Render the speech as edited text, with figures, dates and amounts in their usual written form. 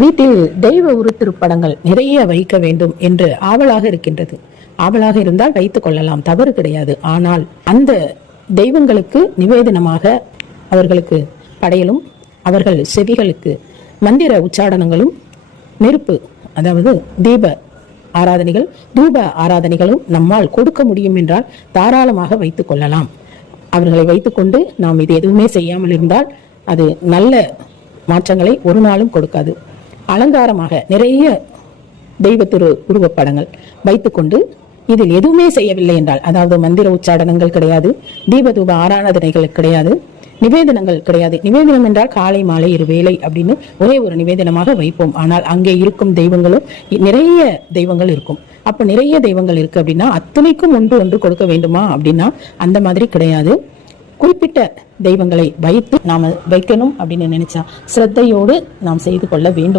வீட்டில் தெய்வ உருத்திருப்படங்கள் நிறைய வைக்க வேண்டும் என்று ஆவலாக இருக்கின்றது. ஆவலாக இருந்தால் வைத்துக் கொள்ளலாம், தவறு கிடையாது. ஆனால் அந்த தெய்வங்களுக்கு நிவேதனமாக அவர்களுக்கு படையலும், அவர்கள் செவிகளுக்கு மந்திர உச்சாடனங்களும், நெருப்பு அதாவது தீப ஆராதனைகள், தூப ஆராதனைகளும் நம்மால் கொடுக்க முடியும் என்றால் தாராளமாக வைத்துக் கொள்ளலாம். அவர்களை வைத்துக்கொண்டு நாம் இது எதுவுமே செய்யாமல் இருந்தால் அது நல்ல மாற்றங்களை ஒரு நாளும் கொடுக்காது. அலங்காரமாக நிறைய தெய்வ உருவப்படங்கள் வைத்துக்கொண்டு இதில் எதுவுமே செய்யவில்லை என்றால், அதாவது மந்திர உச்சாடனங்கள் கிடையாது, தீபதூப ஆராதனைகள் கிடையாது, நிவேதனங்கள் கிடையாது. நிவேதனம் என்றால் காலை மாலை இருவேளை அப்படின்னு ஒரே ஒரு நிவேதனமாக வைப்போம். ஆனால் அங்கே இருக்கும் தெய்வங்களும் நிறைய தெய்வங்கள் இருக்கும். அப்ப நிறைய தெய்வங்கள் இருக்கு அப்படின்னா அத்தனைக்கும் ஒன்று கொடுக்க வேண்டுமா அப்படின்னா அந்த மாதிரி கிடையாது. குறிப்பிட்ட தெய்வங்களை வைத்து நாம வைக்கணும் அப்படின்னு நினைச்சா சிரத்தையோடு நாம் செய்து கொள்ள வேண்டும்.